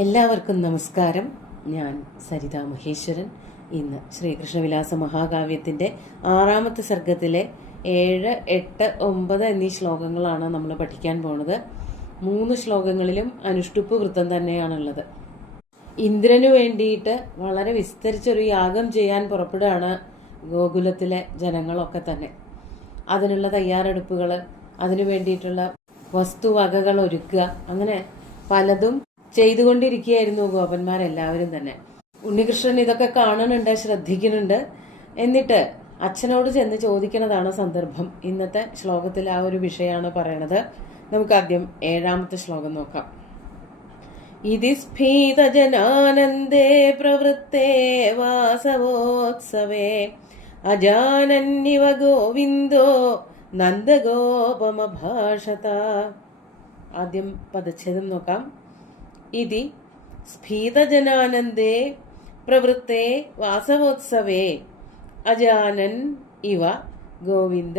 എല്ലാവർക്കും നമസ്കാരം. ഞാൻ സരിത മഹേശ്വരൻ. ഇന്ന് ശ്രീകൃഷ്ണവിലാസ മഹാകാവ്യത്തിന്റെ 6ാമത്തെ സർഗത്തിലെ 7, 8, 9 എന്നീ ശ്ലോകങ്ങളാണ് നമ്മൾ പഠിക്കാൻ പോണത്. 3 ശ്ലോകങ്ങളിലും അനുഷ്ടുപ്പ് വൃത്തം തന്നെയാണുള്ളത്. ഇന്ദ്രനു വേണ്ടിയിട്ട് വളരെ വിസ്തരിച്ചൊരു യാഗം ചെയ്യാൻ പുറപ്പെടുകയാണ് ഗോകുലത്തിലെ ജനങ്ങളൊക്കെ തന്നെ. അതിനുള്ള തയ്യാറെടുപ്പുകൾ, അതിനു വേണ്ടിയിട്ടുള്ള വസ്തുവകകൾ ഒരുക്കുക, അങ്ങനെ പലതും ചെയ്തുകൊണ്ടിരിക്കുകയായിരുന്നു ഗോപന്മാരെല്ലാവരും തന്നെ. ഉണ്ണികൃഷ്ണൻ ഇതൊക്കെ കാണുന്നുണ്ട്, ശ്രദ്ധിക്കുന്നുണ്ട്. എന്നിട്ട് അച്ഛനോട് ചെന്ന് ചോദിക്കുന്നതാണ് സന്ദർഭം. ഇന്നത്തെ ശ്ലോകത്തിൽ ആ ഒരു വിഷയമാണ് പറയണത്. നമുക്ക് ആദ്യം 7ാമത്തെ ശ്ലോകം നോക്കാം. ഇതി സ്ഫീതജനാനന്ദേ പ്രവൃത്തേ വാസവോത്സവേ അജാനന്നിവ ഗോവിന്ദോ നന്ദഗോപമഭാഷത. ആദ്യം പദച്ഛേദം നോക്കാം. ഇതി സ്ഫീതജനാനന്ദേ പ്രവൃത്തേ വാസവോത്സവേ അജാനൻ ഇവ ഗോവിന്ദ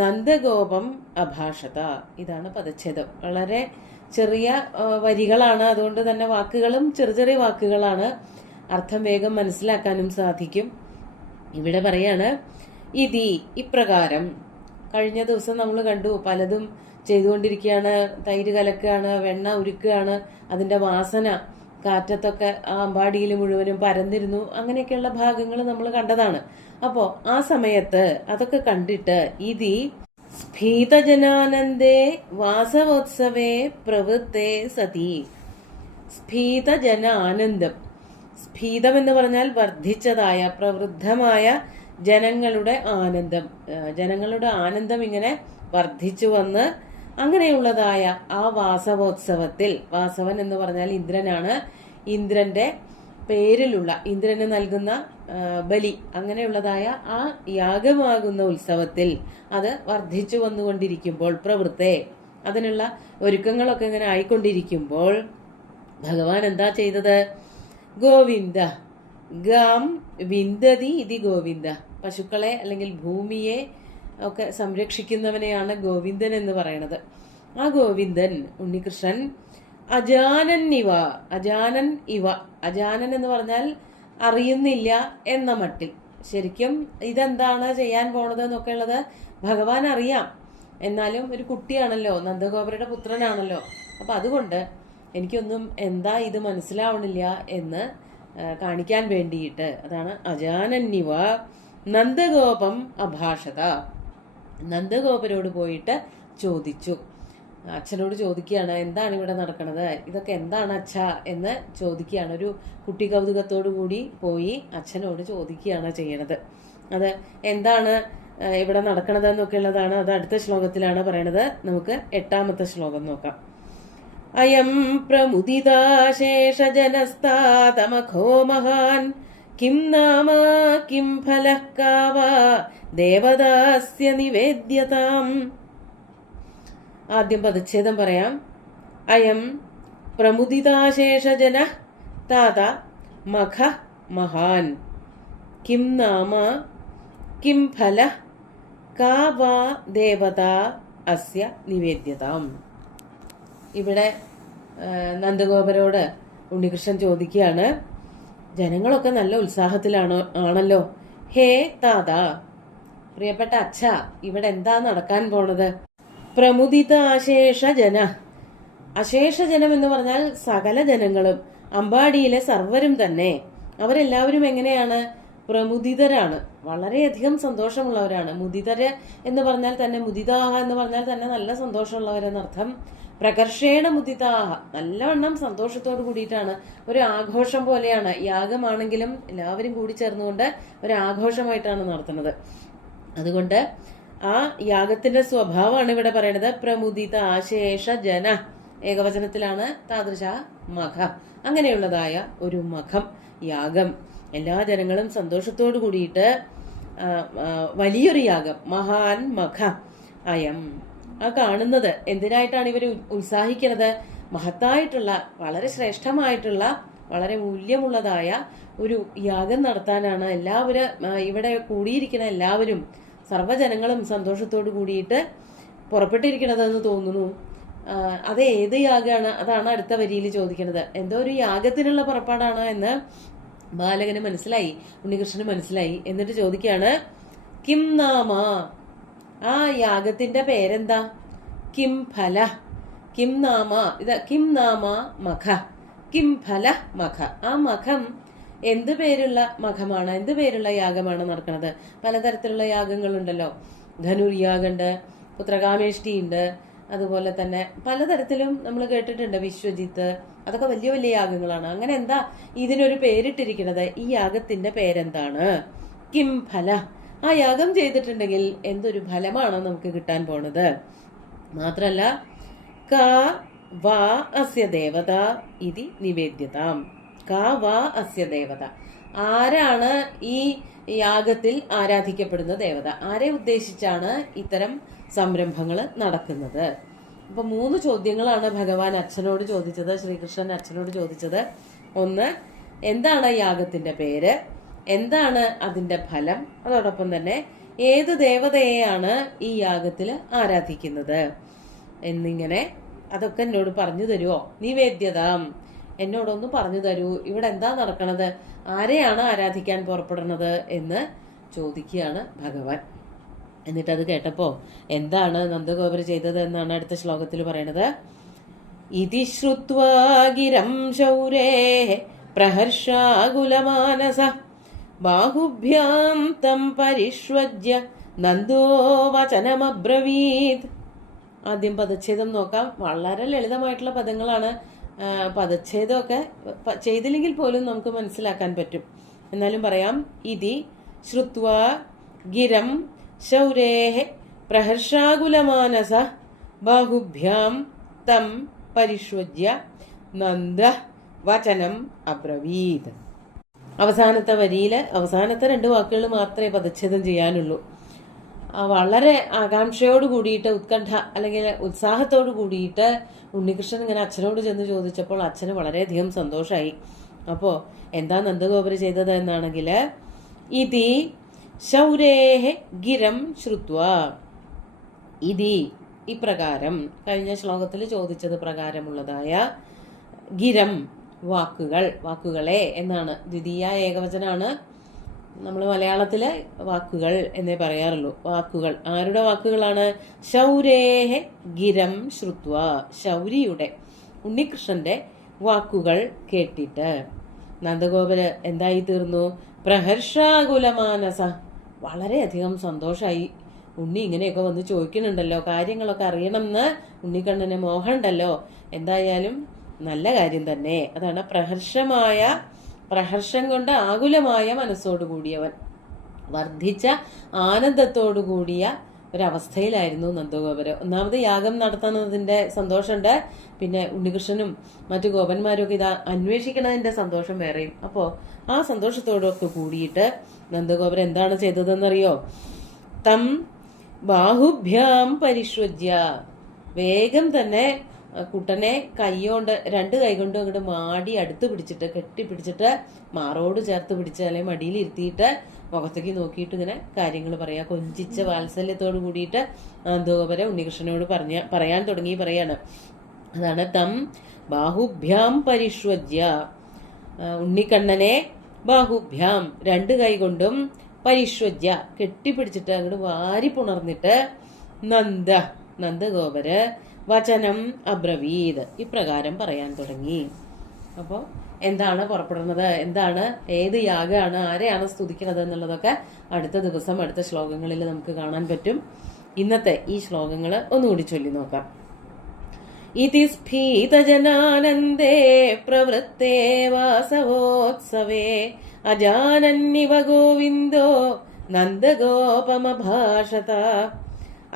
നന്ദഗോപം അഭാഷത. ഇതാണ് പദച്ഛേദം. വളരെ ചെറിയ വരികളാണ്, അതുകൊണ്ട് തന്നെ വാക്കുകളും ചെറിയ ചെറിയ വാക്കുകളാണ്. അർത്ഥം വേഗം മനസ്സിലാക്കാനും സാധിക്കും. ഇവിടെ പറയാണ് ഇതി, ഇപ്രകാരം. കഴിഞ്ഞ ദിവസം നമ്മൾ കണ്ടു, പലതും ചെയ്തുകൊണ്ടിരിക്കുകയാണ്. തൈര് കലക്കുകയാണ്, വെണ്ണ ഉരുക്കുകയാണ്. അതിന്റെ വാസന കാറ്റത്തൊക്കെ ആ അമ്പാടിയിൽ മുഴുവനും പരന്നിരുന്നു. അങ്ങനെയൊക്കെയുള്ള ഭാഗങ്ങൾ നമ്മൾ കണ്ടതാണ്. അപ്പോ ആ സമയത്ത് അതൊക്കെ കണ്ടിട്ട് ഇതി സ്ഫീതജനാനന്ദേ വാസവോത്സവേ പ്രവൃത്തേ സതി. സ്ഫീതജന ആനന്ദം. സ്ഫീതം എന്ന് പറഞ്ഞാൽ വർദ്ധിച്ചതായ, പ്രവൃദ്ധമായ ജനങ്ങളുടെ ആനന്ദം. ജനങ്ങളുടെ ആനന്ദം ഇങ്ങനെ വർദ്ധിച്ചു വന്ന് അങ്ങനെയുള്ളതായ ആ വാസവോത്സവത്തിൽ, വാസവൻ എന്ന് പറഞ്ഞാൽ ഇന്ദ്രനാണ്, ഇന്ദ്രന്റെ പേരിലുള്ള, ഇന്ദ്രന് നൽകുന്ന ബലി, അങ്ങനെയുള്ളതായ ആ യാഗമാകുന്ന ഉത്സവത്തിൽ അത് വർദ്ധിച്ചു വന്നുകൊണ്ടിരിക്കുമ്പോൾ, പ്രവൃത്തേ, അതിനുള്ള ഒരുക്കങ്ങളൊക്കെ ഇങ്ങനെ ആയിക്കൊണ്ടിരിക്കുമ്പോൾ ഭഗവാൻ എന്താ ചെയ്തത്? ഗോവിന്ദ ഗാം വിന്ദതി ഇതി ഗോവിന്ദ. പശുക്കളെ അല്ലെങ്കിൽ ഭൂമിയെ ഒക്കെ സംരക്ഷിക്കുന്നവനെയാണ് ഗോവിന്ദൻ എന്ന് പറയുന്നത്. ആ ഗോവിന്ദൻ ഉണ്ണികൃഷ്ണൻ അജാനൻ ഇവ, അജാനൻ ഇവ, അജാനൻ എന്ന് പറഞ്ഞാൽ അറിയുന്നില്ല എന്ന മട്ടിൽ. ശരിക്കും ഇതെന്താണ് ചെയ്യാൻ പോണത് എന്നൊക്കെ ഉള്ളത് ഭഗവാൻ അറിയാം. എന്നാലും ഒരു കുട്ടിയാണല്ലോ, നന്ദഗോപരുടെ പുത്രനാണല്ലോ. അപ്പൊ അതുകൊണ്ട് എനിക്കൊന്നും എന്താ ഇത് മനസ്സിലാവണില്ല എന്ന് കാണിക്കാൻ വേണ്ടിയിട്ട്, അതാണ് അജാനന്നിവ നന്ദഗോപം അഭാഷത. നന്ദഗോപരോട് പോയിട്ട് ചോദിച്ചു. അച്ഛനോട് ചോദിക്കുകയാണ്, എന്താണ് ഇവിടെ നടക്കുന്നത്, ഇതൊക്കെ എന്താണ് അച്ഛ എന്ന് ചോദിക്കുകയാണ്. ഒരു കുട്ടി കൗതുകത്തോടു കൂടി പോയി അച്ഛനോട് ചോദിക്കുകയാണ് ചെയ്യണത്. അത് എന്താണ് ഇവിടെ നടക്കണത് എന്നൊക്കെ ഉള്ളതാണ് അത് അടുത്ത ശ്ലോകത്തിലാണ് പറയണത്. നമുക്ക് 8ാമത്തെ ശ്ലോകം നോക്കാം. അയം പ്രമുദിതാശേഷജനസ്താതമഖോ മഹാൻ കിം നാമ കിം ഫലഃ കാവ ദേവദാസ്യ നിവേദ്യതാം. ആദ്യം പദച്ഛേദം പറയാം. അയം പ്രമുദിതാശേഷജന താത മഖ മഹാൻ കിം നാമ കിം ഫലഃ കാവ ദേവതാ അസ്യ നിവേദ്യതാം. ഇവിടെ നന്ദഗോപരോട് ഉണ്ണികൃഷ്ണൻ ചോദിക്കുകയാണ്, ജനങ്ങളൊക്കെ നല്ല ആണല്ലോ. ഹേ താതാ, പ്രിയപ്പെട്ട അച്ഛ, ഇവിടെ എന്താ നടക്കാൻ പോണത്? പ്രമുദിത അശേഷജന. അശേഷജനം എന്ന് പറഞ്ഞാൽ സകല ജനങ്ങളും, അമ്പാടിയിലെ സർവരും തന്നെ. അവരെല്ലാവരും എങ്ങനെയാണ്? പ്രമുദിതരാണ്, വളരെയധികം സന്തോഷമുള്ളവരാണ്. മുദിതര് എന്ന് പറഞ്ഞാൽ തന്നെ, മുദിതാഹ എന്ന് പറഞ്ഞാൽ തന്നെ നല്ല സന്തോഷമുള്ളവരെന്നർത്ഥം. പ്രകർഷേണ മുദിതാഹ, നല്ലവണ്ണം സന്തോഷത്തോട് കൂടിയിട്ടാണ്. ഒരു ആഘോഷം പോലെയാണ്. യാഗമാണെങ്കിലും എല്ലാവരും കൂടി ചേർന്നുകൊണ്ട് ഒരു ആഘോഷമായിട്ടാണ് നടത്തുന്നത്. അതുകൊണ്ട് ആ യാഗത്തിന്റെ സ്വഭാവമാണ് ഇവിടെ പറയുന്നത്. പ്രമുദിത ആശേഷ ജന, ഏകവചനത്തിലാണ്. താദൃശ മഖ, അങ്ങനെയുള്ളതായ ഒരു മഖം, യാഗം. എല്ലാ ജനങ്ങളും സന്തോഷത്തോടു കൂടിയിട്ട് വലിയൊരു യാഗം, മഹാൻ മഖ അയം. ആ കാണുന്നത് എന്തിനായിട്ടാണ് ഇവർ ഉത്സാഹിക്കുന്നത്? മഹത്തായിട്ടുള്ള, വളരെ ശ്രേഷ്ഠമായിട്ടുള്ള, വളരെ മൂല്യമുള്ളതായ ഒരു യാഗം നടത്താനാണ് എല്ലാവരും ഇവിടെ കൂടിയിരിക്കുന്ന എല്ലാവരും, സർവ്വജനങ്ങളും സന്തോഷത്തോടു കൂടിയിട്ട് പുറപ്പെട്ടിരിക്കണതെന്ന് തോന്നുന്നു. അത് ഏത് യാഗമാണ്, അതാണ് അടുത്ത വരിയിൽ ചോദിക്കുന്നത്. എന്തോ ഒരു യാഗത്തിനുള്ള പുറപ്പാടാണ് എന്ന് ബാലകന് മനസ്സിലായി, ഉണ്ണികൃഷ്ണന് മനസ്സിലായി. എന്നിട്ട് ചോദിക്കുകയാണ്, കിം നാമ, ആ യാഗത്തിന്റെ പേരെന്താ? കിം ഫല, കിം നാമ, കിം നാമ മഖ, കിം ഫല മഖ. ആ മഖം എന്ത് പേരുള്ള മഖമാണ്, എന്ത് പേരുള്ള യാഗമാണ് നടക്കുന്നത്? പലതരത്തിലുള്ള യാഗങ്ങളുണ്ടല്ലോ. ധനുർയാഗമുണ്ട്, പുത്രകാമേഷ്ടി ഉണ്ട്, അതുപോലെ തന്നെ പലതരത്തിലും നമ്മൾ കേട്ടിട്ടുണ്ട്. വിശ്വജിത്ത്, അതൊക്കെ വലിയ വലിയ യാഗങ്ങളാണ്. അങ്ങനെ എന്താ ഇതിനൊരു പേരിട്ടിരിക്കുന്നത്? ഈ യാഗത്തിന്റെ പേരെന്താണ്? കിം ഫല, ആ യാഗം ചെയ്തിട്ടുണ്ടെങ്കിൽ എന്തൊരു ഫലമാണ് നമുക്ക് കിട്ടാൻ പോണത്? മാത്രല്ല കാ വാ അസ്യ ദേവത ഇതി നിവേദ്യതാം. കാ വാ അസ്യ ദേവത, ആരാണ് ഈ യാഗത്തിൽ ആരാധിക്കപ്പെടുന്ന ദേവത? ആരെ ഉദ്ദേശിച്ചാണ് ഇത്തരം സംരംഭങ്ങൾ നടക്കുന്നത്? അപ്പൊ 3 ചോദ്യങ്ങളാണ് ഭഗവാൻ അച്ഛനോട് ചോദിച്ചത്, ശ്രീകൃഷ്ണൻ അച്ഛനോട് ചോദിച്ചത്. ഒന്ന്, എന്താണ് യാഗത്തിന്റെ പേര്? എന്താണ് അതിന്റെ ഫലം? അതോടൊപ്പം തന്നെ ഏത് ദേവതയെയാണ് ഈ യാഗത്തിൽ ആരാധിക്കുന്നത് എന്നിങ്ങനെ അതൊക്കെ എന്നോട് പറഞ്ഞു തരുമോ? നിവേദ്യതാം, എന്നോടൊന്ന് പറഞ്ഞു തരൂ, ഇവിടെ എന്താ നടക്കണത്, ആരെയാണ് ആരാധിക്കാൻ പുറപ്പെടുന്നത് എന്ന് ചോദിക്കുകയാണ് ഭഗവാൻ. എന്നിട്ട് അത് കേട്ടപ്പോ എന്താണ് നന്ദഗോപർ ചെയ്തത് എന്നാണ് അടുത്ത ശ്ലോകത്തിൽ പറയണത്. ഇതി ശ്രുത്വാ ഗിരം ശൗരേ പ്രഹർഷാകുലമാനസ ബാഹുഭ്യാം തം പരിഷ്വജ്യ നന്ദോ വചനമബ്രവീത്. ആദ്യം പദച്ഛേദം നോക്കാം. വളരെ ലളിതമായിട്ടുള്ള പദങ്ങളാണ്. പദച്ഛേദമൊക്കെ ചെയ്തില്ലെങ്കിൽ പോലും നമുക്ക് മനസ്സിലാക്കാൻ പറ്റും. എന്നാലും പറയാം. ഇതി ശ്രുത്വാ ഗിരം ശൗരേഹ പ്രഹർഷാകുലമാനസ ബാഹുഭ്യാം തം പരിഷ്വജ്യ നന്ദ വചനം അബ്രവീത്. അവസാനത്തെ വരിയിൽ അവസാനത്തെ 2 വാക്കുകൾ മാത്രമേ പദച്ഛേദം ചെയ്യാനുള്ളൂ. വളരെ ആകാംക്ഷയോട് കൂടിയിട്ട്, ഉത്കണ്ഠ അല്ലെങ്കിൽ ഉത്സാഹത്തോട് കൂടിയിട്ട് ഉണ്ണികൃഷ്ണൻ ഇങ്ങനെ അച്ഛനോട് ചെന്ന് ചോദിച്ചപ്പോൾ അച്ഛന് വളരെയധികം സന്തോഷമായി. അപ്പോൾ എന്താ നന്ദഗോപര് ചെയ്തത് എന്നാണെങ്കിൽ, ഇതി ശൗരേഹ ഗിരം ശ്രുത്വ, ഇതി ഇപ്രകാരം, കഴിഞ്ഞ ശ്ലോകത്തിൽ ചോദിച്ചത് പ്രകാരമുള്ളതായ ഗിരം വാക്കുകളെ എന്നാണ്. ദ്വിതീയ ഏകവചനാണ്. നമ്മൾ മലയാളത്തിലെ വാക്കുകൾ എന്നേ പറയാറുള്ളൂ. വാക്കുകൾ ആരുടെ വാക്കുകളാണ്? ശൗരേഹ ഗിരം ശ്രുത്വ, ശൗരിയുടെ, ഉണ്ണികൃഷ്ണന്റെ വാക്കുകൾ കേട്ടിട്ട് നന്ദഗോപര് എന്തായി തീർന്നു? പ്രഹർഷാകുലമാനസ, വളരെയധികം സന്തോഷമായി. ഉണ്ണി ഇങ്ങനെയൊക്കെ വന്ന് ചോദിക്കുന്നുണ്ടല്ലോ, കാര്യങ്ങളൊക്കെ അറിയണം എന്ന് ഉണ്ണിക്കണ്ണന് മോഹമുണ്ടല്ലോ. എന്തായാലും നല്ല കാര്യം തന്നെ. അതാണ് പ്രഹർഷം കൊണ്ട് ആകുലമായ മനസ്സോടു കൂടിയവൻ, വർദ്ധിച്ച ആനന്ദത്തോടു കൂടിയ ഒരവസ്ഥയിലായിരുന്നു നന്ദഗോപര്. ഒന്നാമത് യാഗം നടത്തുന്നതിന്റെ സന്തോഷമുണ്ട്, പിന്നെ ഉണ്ണികൃഷ്ണനും മറ്റു ഗോപന്മാരും ഒക്കെ ഇതാ അന്വേഷിക്കണതിന്റെ സന്തോഷം വേറെയും. അപ്പോ ആ സന്തോഷത്തോടൊക്കെ കൂടിയിട്ട് നന്ദഗോപർ എന്താണ് ചെയ്തതെന്നറിയോ? തം ബാഹുഭ്യാം പരിഷ്വജ്യ, വേഗം തന്നെ കുട്ടനെ കൈകൊണ്ട് 2 കൈ കൊണ്ടും അങ്ങോട്ട് മാടി അടുത്ത് പിടിച്ചിട്ട്, കെട്ടിപ്പിടിച്ചിട്ട്, മാറോട് ചേർത്ത് പിടിച്ച് അല്ലെങ്കിൽ മടിയിലിരുത്തിയിട്ട് മുഖത്തേക്ക് നോക്കിയിട്ട് ഇങ്ങനെ കാര്യങ്ങൾ പറയാ. കൊഞ്ചിച്ച വാത്സല്യത്തോട് കൂടിയിട്ട് നന്ദഗോപരെ ഉണ്ണികൃഷ്ണനോട് പറയാൻ തുടങ്ങി. പറയാണ്, അതാണ് തം ബാഹുഭ്യാം പരിഷ്വജ്യ, ഉണ്ണിക്കണ്ണനെ ബാഹുഭ്യാം 2 കൈ കൊണ്ടും പരിഷ്വജ്യ കെട്ടിപ്പിടിച്ചിട്ട് അങ്ങോട്ട് വാരി പുണർന്നിട്ട് നന്ദഗോപര് വചനം അബ്രവീത്, ഇപ്രകാരം പറയാൻ തുടങ്ങി. അപ്പോൾ എന്താണ് പുറപ്പെടുന്നത്, എന്താണ്, ഏത് യാഗമാണ്, ആരെയാണ് സ്തുതിക്കുന്നത് എന്നുള്ളതൊക്കെ അടുത്ത ദിവസം അടുത്ത ശ്ലോകങ്ങളിൽ നമുക്ക് കാണാൻ പറ്റും. ഇന്നത്തെ ഈ ശ്ലോകങ്ങൾ ഒന്നുകൂടി ചൊല്ലി നോക്കാം. ഇതി സ്ഫീതജനാനന്ദേ പ്രവൃത്തേ വാസവോത്സവേ അജാനന്നിവ ഗോവിന്ദോ നന്ദഗോപമഭാഷത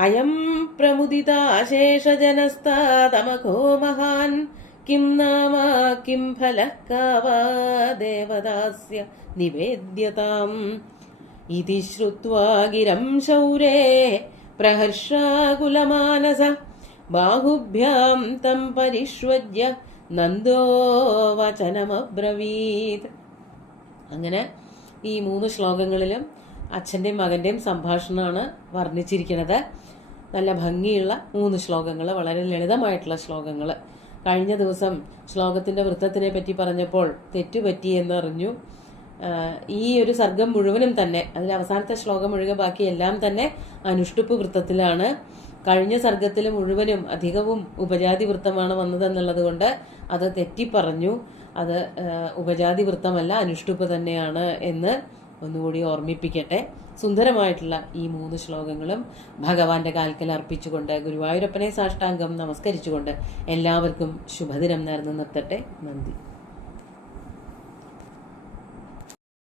അയം പ്രമുദിതാശേഷജനസ്താതമഘോ മഹാൻ കിം നാമ കിം ഫലഃ കാവാ ദേവതാസ്യ നിവേദ്യതാം. ഇതി ശ്രുത്വാ ഗിരം ശൗരേ പ്രഹർഷാകുലമാനസ ബാഹുഭ്യാം തം പരിഷ്വജ്യ നന്ദോ വചനമബ്രവീത്. അങ്ങനെ ഈ 3 ശ്ലോകങ്ങളിലും അച്ഛൻ്റെയും മകൻ്റെയും സംഭാഷണമാണ് വർണ്ണിച്ചിരിക്കുന്നത്. നല്ല ഭംഗിയുള്ള 3 ശ്ലോകങ്ങൾ, വളരെ ലളിതമായിട്ടുള്ള ശ്ലോകങ്ങൾ. കഴിഞ്ഞ ദിവസം ശ്ലോകത്തിൻ്റെ വൃത്തത്തിനെ പറ്റി പറഞ്ഞപ്പോൾ തെറ്റുപറ്റി എന്നറിഞ്ഞു. ഈ ഒരു സർഗം മുഴുവനും തന്നെ, അതിൽ അവസാനത്തെ ശ്ലോകം ഒഴികെ ബാക്കി എല്ലാം തന്നെ അനുഷ്ടുപ്പ് വൃത്തത്തിലാണ്. കഴിഞ്ഞ സർഗത്തിൽ മുഴുവനും അധികവും ഉപജാതി വൃത്തമാണ് വന്നതെന്നുള്ളത് കൊണ്ട് അത് തെറ്റിപ്പറഞ്ഞു. അത് ഉപജാതി വൃത്തമല്ല, അനുഷ്ടുപ്പ് തന്നെയാണ് എന്ന് ഒന്നുകൂടി ഓർമ്മിപ്പിക്കട്ടെ. സുന്ദരമായിട്ടുള്ള ഈ 3 ശ്ലോകങ്ങളും ഭഗവാന്റെ കാൽക്കൽ അർപ്പിച്ചുകൊണ്ട്, ഗുരുവായൂരപ്പനെ സാഷ്ടാംഗം നമസ്കരിച്ചുകൊണ്ട് എല്ലാവർക്കും ശുഭദിനം നേർന്നു നിർത്തട്ടെ. നന്ദി.